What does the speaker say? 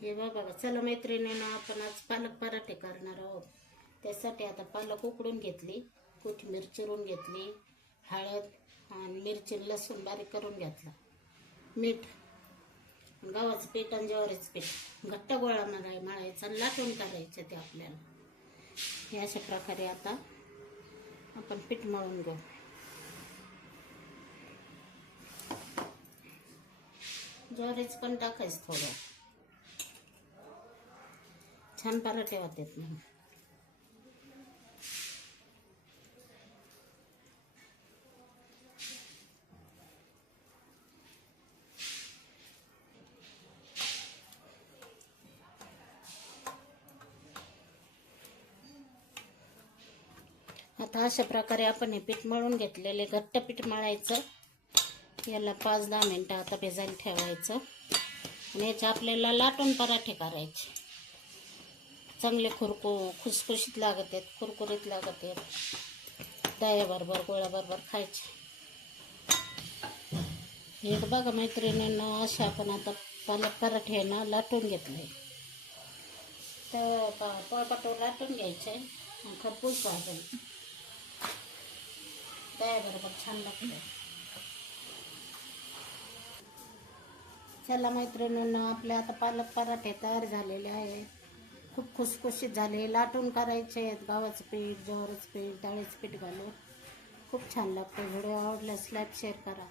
हे बघा, चला मैत्रिणींनो, आपण आज पालक पराठे करणार आहोत. त्यासाठी आता पालक उकडून घेतली, कोथिंबीर चिरून घेतली, हळद आणि मिरची लसूण बारीक करून घेतला, मीठ, गव्हाचं पीठ आणि ज्वारीचं पीठ घट्ट गोळा मळायचा आणि लाटून करायचं ते आपल्याला. हे अशा प्रकारे आता आपण पीठ मळून घेऊ. ज्वारीचं पण टाकायचं थोडं, छान पराठे होतात मग. आता अशा प्रकारे आपण हे पीठ मळून घेतलेले घट्ट पीठ मळायचं. याला 5-10 मिनटं आता भिजायला ठेवायचं आणि याचे आपल्याला लाटून पराठे करायचे. चांगले खुसखुशीत लागत आहेत, कुरकुरीत लागत आहेत. दह्याबरोबर गोळाबरोबर खायचे. हे बघा मैत्रिणींना, असे आपण आता पालक पराठे ना लाटून घेतले. तर पळपाटवर लाटून घ्यायचे आणि खरपूस भाजायचे. दह्याबरोबर छान लागतं. चला मैत्रिणींना, आपले आता पालक पराठे तयार झालेले आहे. खूप खुसखुशीत झाले. लाटून करायचे आहेत. गव्हाचं पीठ, ज्वारीचं पीठ, डाळीचं पीठ घालून खूप छान लागतं. व्हिडिओ आवडल्यास लाईक शेअर करा.